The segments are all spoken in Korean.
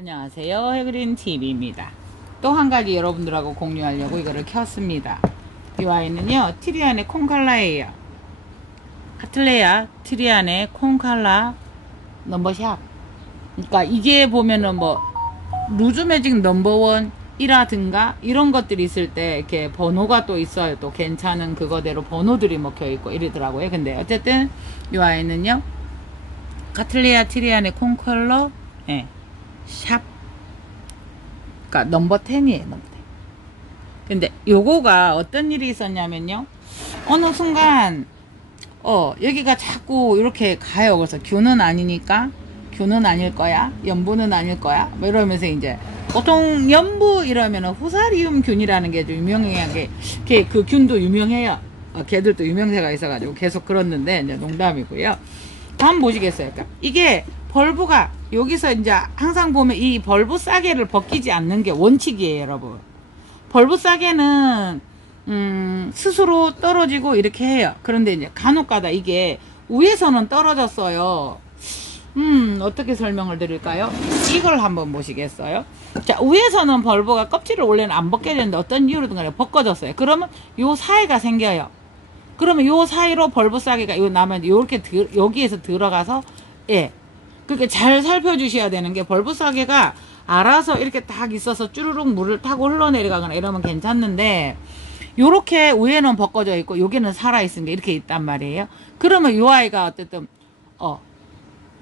안녕하세요, 해그린 TV입니다. 또 한 가지 여러분들하고 공유하려고 이거를 켰습니다. 이 아이는요 트리안의 콩칼라예요. 카틀레아 트리안의 콩칼라 넘버샵. 그러니까 이게 보면은 뭐 루즈매직 넘버원 이라든가 이런 것들이 있을 때 이렇게 번호가 또 있어요. 또 괜찮은 그거대로 번호들이 먹혀 있고 이러더라고요. 근데 어쨌든 이 아이는요 카틀레아 트리안의 콩컬러 샵, 그러니까 넘버 10이에요. 넘버 10. 근데 요거가 어떤 일이 있었냐면요, 어느 순간 여기가 자꾸 이렇게 가요. 그래서 균은 아니니까 균은 아닐 거야, 염분은 아닐 거야, 뭐 이러면서 이제 보통 염부 이러면은 후사리움 균이라는 게 좀 유명한 게 그 균도 유명해요. 걔들도 유명세가 있어가지고 계속 그렇는데 이제 농담이고요. 한번 보시겠어요? 그러니까 이게 벌브가 여기서 이제 항상 보면 이 벌브 싸개를 벗기지 않는 게 원칙이에요, 여러분. 벌브 싸개는 스스로 떨어지고 이렇게 해요. 그런데 이제 간혹가다 이게 위에서는 떨어졌어요. 어떻게 설명을 드릴까요? 이걸 한번 보시겠어요? 자, 위에서는 벌브가 껍질을 원래는 안 벗겨야 되는데 어떤 이유로든 간에 벗겨졌어요. 그러면 요 사이가 생겨요. 그러면 요 사이로 벌브 싸개가 요 나면 요렇게 여기에서 들어가서 그렇게 잘 살펴주셔야 되는 게, 벌브 싸개가 알아서 이렇게 딱 있어서 쭈루룩 물을 타고 흘러내려가거나 이러면 괜찮는데 요렇게 위에는 벗겨져 있고 여기는 살아있는 게 이렇게 있단 말이에요. 그러면 요 아이가 어쨌든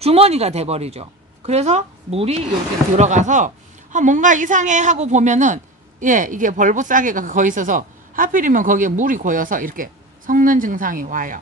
주머니가 돼버리죠. 그래서 물이 이렇게 들어가서 뭔가 이상해 하고 보면은 이게 벌브 싸개가 거기 있어서 하필이면 거기에 물이 고여서 이렇게 섞는 증상이 와요.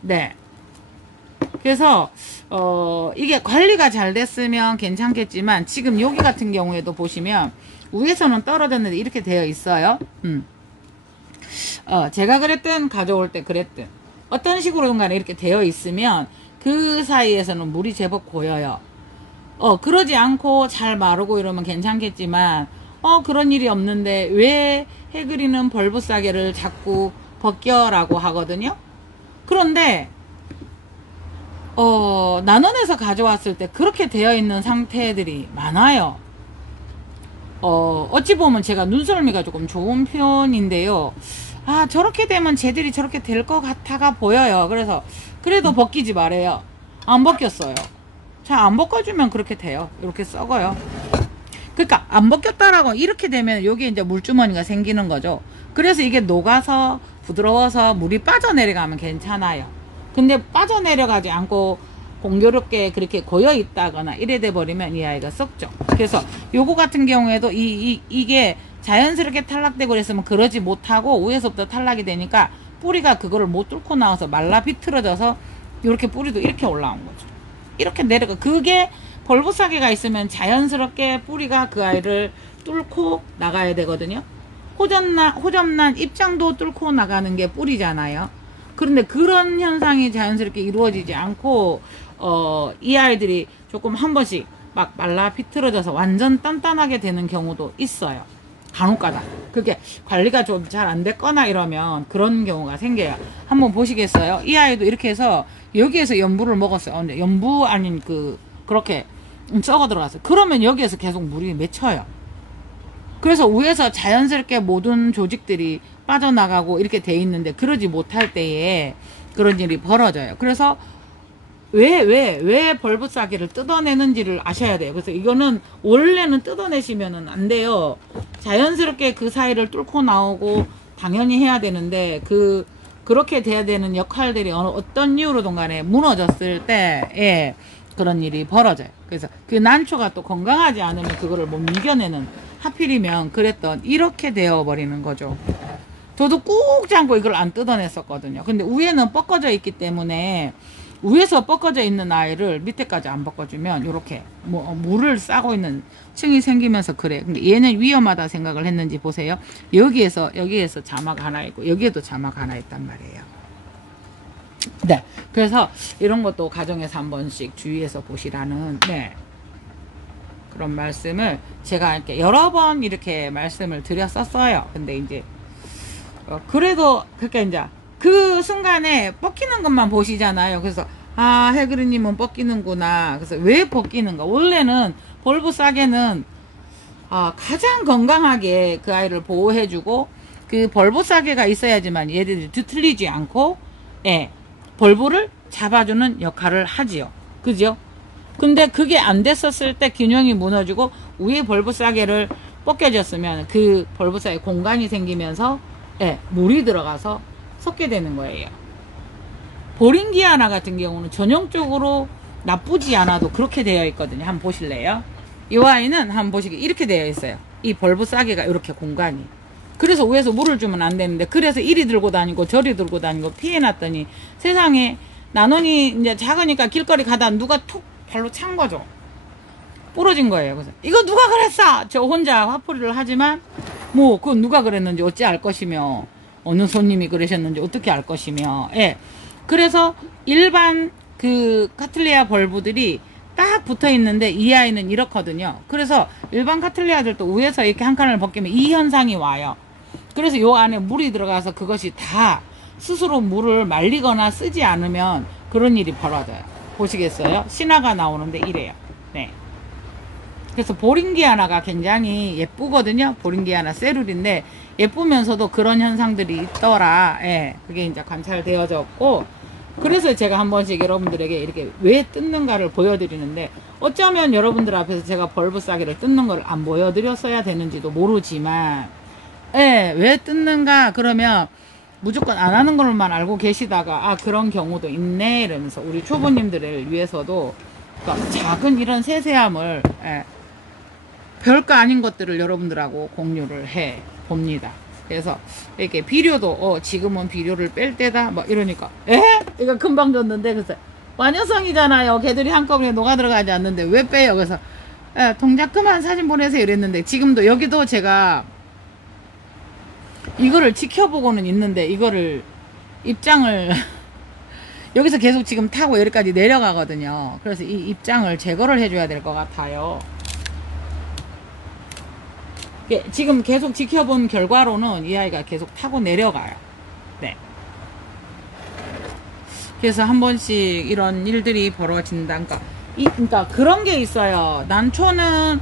네. 그래서 이게 관리가 잘 됐으면 괜찮겠지만 지금 여기 같은 경우에도 보시면 위에서는 떨어졌는데 이렇게 되어 있어요. 제가 그랬든 가져올 때 그랬든 어떤 식으로든 간에 이렇게 되어 있으면 그 사이에서는 물이 제법 고여요. 그러지 않고 잘 마르고 이러면 괜찮겠지만 그런 일이 없는데 왜 해그리는 벌브 싸개를 자꾸 벗겨라고 하거든요. 그런데 난원에서 가져왔을 때 그렇게 되어 있는 상태들이 많아요. 어찌 보면 제가 눈썰미가 조금 좋은 편인데요. 저렇게 되면 쟤들이 저렇게 될 것 같아가 보여요. 그래서 그래도 벗기지 말아요. 안 벗겼어요. 자, 안 벗겨주면 그렇게 돼요. 이렇게 썩어요. 그러니까 안 벗겼다라고 이렇게 되면 여기 이제 물주머니가 생기는 거죠. 그래서 이게 녹아서 부드러워서 물이 빠져내려가면 괜찮아요. 근데 빠져내려가지 않고 공교롭게 그렇게 고여 있다거나 이래 돼 버리면 이 아이가 썩죠. 그래서 요거 같은 경우에도 이게 자연스럽게 탈락되고 그랬으면 그러지 못하고 위에서부터 탈락이 되니까 뿌리가 그거를 못 뚫고 나와서 말라 비틀어져서 이렇게 뿌리도 이렇게 올라온 거죠. 이렇게 내려가. 그게 벌브 싸개가 있으면 자연스럽게 뿌리가 그 아이를 뚫고 나가야 되거든요. 호접란 입장도 뚫고 나가는 게 뿌리잖아요. 그런데 그런 현상이 자연스럽게 이루어지지 않고 이 아이들이 조금 한 번씩 막 말라 비틀어져서 완전 단단하게 되는 경우도 있어요. 간혹가다. 그게 관리가 좀 잘 안 됐거나 이러면 그런 경우가 생겨요. 한번 보시겠어요? 이 아이도 이렇게 해서 여기에서 연부를 먹었어요. 근데 연부 아닌 그렇게 썩어 들어갔어요. 그러면 여기에서 계속 물이 맺혀요. 그래서 위에서 자연스럽게 모든 조직들이 빠져나가고 이렇게 돼 있는데 그러지 못할 때에 그런 일이 벌어져요. 그래서 왜 벌브 싸개를 뜯어내는지를 아셔야 돼요. 그래서 이거는 원래는 뜯어내시면은 안 돼요. 자연스럽게 그 사이를 뚫고 나오고 당연히 해야 되는데 그렇게 돼야 되는 역할들이 어떤 이유로든 간에 무너졌을 때 그런 일이 벌어져요. 그래서 그 난초가 또 건강하지 않으면 그거를 못 이겨내는, 하필이면 그랬던 이렇게 되어 버리는 거죠. 저도 꾹 참고 이걸 안 뜯어냈었거든요. 근데 위에는 뻗어져 있기 때문에 위에서 뻗어져 있는 아이를 밑에까지 안 벗겨주면 이렇게 물을 싸고 있는 층이 생기면서 그래. 근데 얘는 위험하다 생각을 했는지 보세요. 여기에서 자막 하나 있고 여기에도 자막 하나 있단 말이에요. 네, 그래서 이런 것도 가정에서 한 번씩 주의해서 보시라는 그런 말씀을 제가 이렇게 여러 번 이렇게 말씀을 드렸었어요. 근데 이제 그래도 그렇게 이제 그 순간에 벗기는 것만 보시잖아요. 그래서 해그리님은 벗기는구나. 그래서 왜 벗기는가? 원래는 벌브 싸개는 가장 건강하게 그 아이를 보호해주고 그 벌브 싸개가 있어야지만 얘들이 뒤틀리지 않고 벌브를 잡아주는 역할을 하지요. 그죠? 근데 그게 안 됐었을 때 균형이 무너지고 위에 벌브 싸개를 벗겨졌으면 그 벌브 사이에 공간이 생기면서 물이 들어가서 섞게 되는 거예요. 보링기아나 같은 경우는 전형적으로 나쁘지 않아도 그렇게 되어 있거든요. 한번 보실래요? 이 아이는 한번 보시기 이렇게 되어 있어요. 이 벌브 싸개가 이렇게 공간이. 그래서 위에서 물을 주면 안 되는데 그래서 이리 들고 다니고 저리 들고 다니고 피해놨더니 세상에 나눈이 이제 작으니까 길거리 가다 누가 툭 발로 찬 거죠. 부러진 거예요. 그래서 이거 누가 그랬어? 저 혼자 화풀이를 하지만 뭐 그건 누가 그랬는지 어찌 알 것이며 어느 손님이 그러셨는지 어떻게 알 것이며 그래서 일반 그 카틀리아 벌브들이 딱 붙어 있는데 이 아이는 이렇거든요. 그래서 일반 카틀리아들도 위에서 이렇게 한 칸을 벗기면 이 현상이 와요. 그래서 요 안에 물이 들어가서 그것이 다 스스로 물을 말리거나 쓰지 않으면 그런 일이 벌어져요. 보시겠어요? 신화가 나오는데 이래요. 네. 그래서 보링기아나가 굉장히 예쁘거든요. 보링기아나 세룰인데 예쁘면서도 그런 현상들이 있더라. 그게 이제 관찰되어졌고, 그래서 제가 한 번씩 여러분들에게 이렇게 왜 뜯는가를 보여드리는데, 어쩌면 여러분들 앞에서 제가 벌브 싸개를 뜯는 걸 안 보여드렸어야 되는지도 모르지만, 왜 뜯는가 그러면 무조건 안 하는 걸만 알고 계시다가 그런 경우도 있네 이러면서 우리 초보님들을 위해서도 그러니까 작은 이런 세세함을 별거 아닌 것들을 여러분들하고 공유를 해 봅니다. 그래서 이렇게 비료도 지금은 비료를 뺄 때다 막 이러니까 이거 금방 줬는데 그래서 완효성이잖아요. 걔들이 한꺼번에 녹아 들어가지 않는데 왜 빼요? 그래서 동작 그만 사진 보내세요 이랬는데 지금도 여기도 제가 이거를 지켜보고는 있는데 이거를 입장을 여기서 계속 지금 타고 여기까지 내려가거든요. 그래서 이 입장을 제거를 해줘야 될 것 같아요. 지금 계속 지켜본 결과로는 이 아이가 계속 타고 내려가요. 네. 그래서 한 번씩 이런 일들이 벌어진다. 그러니까 그런 게 있어요. 난초는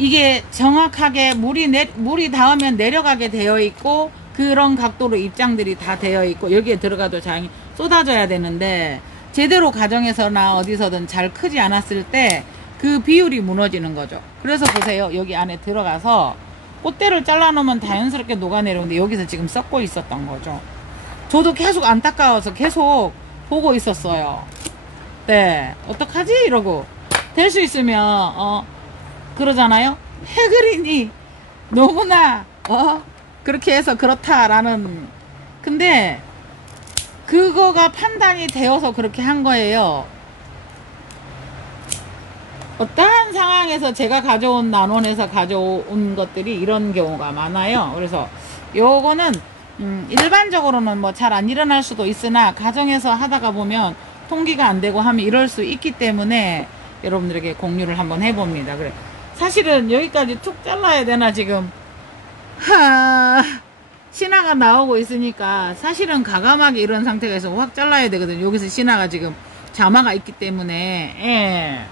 이게 정확하게 물이 닿으면 내려가게 되어 있고 그런 각도로 입장들이 다 되어 있고 여기에 들어가도 잘 쏟아져야 되는데 제대로 가정에서나 어디서든 잘 크지 않았을 때 그 비율이 무너지는 거죠. 그래서 보세요. 여기 안에 들어가서 꽃대를 잘라 놓으면 자연스럽게 녹아내려오는데 여기서 지금 썩고 있었던 거죠. 저도 계속 안타까워서 계속 보고 있었어요. 네, 어떡하지? 이러고 될 수 있으면 그러잖아요. 해그린이 너무나 그렇게 해서 그렇다라는 근데 그거가 판단이 되어서 그렇게 한 거예요. 어떠한 상황에서 제가 가져온 난원에서 가져온 것들이 이런 경우가 많아요. 그래서 요거는 일반적으로는 뭐 잘 안 일어날 수도 있으나 가정에서 하다가 보면 통기가 안 되고 하면 이럴 수 있기 때문에 여러분들에게 공유를 한번 해봅니다. 그래 사실은 여기까지 툭 잘라야 되나 지금 신화가 나오고 있으니까 사실은 가감하게 이런 상태에서 확 잘라야 되거든요. 여기서 신화가 지금 자마가 있기 때문에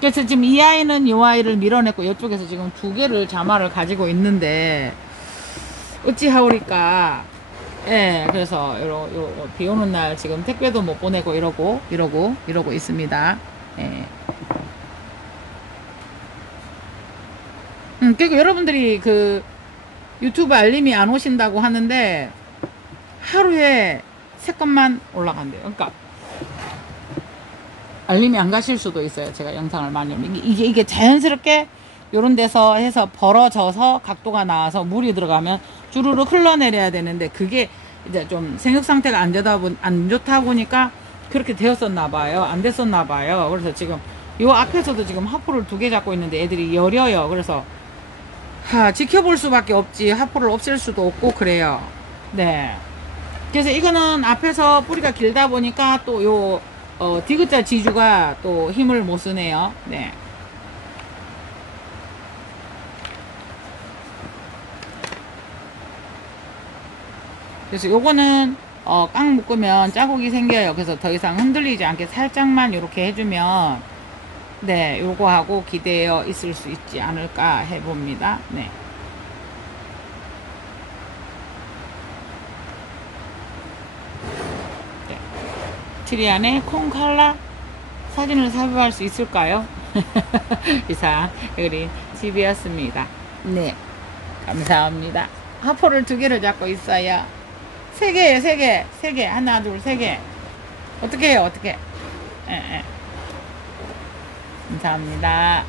그래서 지금 이 아이는 이 아이를 밀어냈고 이쪽에서 지금 두 개를 자마를 가지고 있는데 어찌하오리까. 그래서 비 오는 날 지금 택배도 못 보내고 이러고 있습니다. 그리고 여러분들이 그 유튜브 알림이 안 오신다고 하는데 하루에 3건만 올라간대요. 그러니까 알림이 안 가실 수도 있어요. 제가 영상을 많이 올리면 이게 자연스럽게 요런 데서 해서 벌어져서 각도가 나와서 물이 들어가면 주르륵 흘러내려야 되는데 그게 이제 좀 생육 상태가 안 좋다 보니까 그렇게 되었었나 봐요. 안 됐었나 봐요. 그래서 지금 요 앞에서도 지금 하포를 2개 잡고 있는데 애들이 여려요. 그래서 지켜볼 수밖에 없지 하포를 없앨 수도 없고 그래요. 네. 그래서 이거는 앞에서 뿌리가 길다 보니까 또 요 디귿자 지주가 또 힘을 못 쓰네요. 네. 그래서 요거는 깡 묶으면 자국이 생겨요. 그래서 더 이상 흔들리지 않게 살짝만 이렇게 해주면 네, 요거하고 기대어 있을 수 있지 않을까 해봅니다. 네. 네. 트리안의 콩칼라 사진을 삽입할 수 있을까요? 이상 우리 집이었습니다. 네, 감사합니다. 하포를 2개를 잡고 있어요. 3개예요, 3개. 3개. 하나, 둘, 3개. 어떻게 해요, 어떻게? 예, 예. 감사합니다.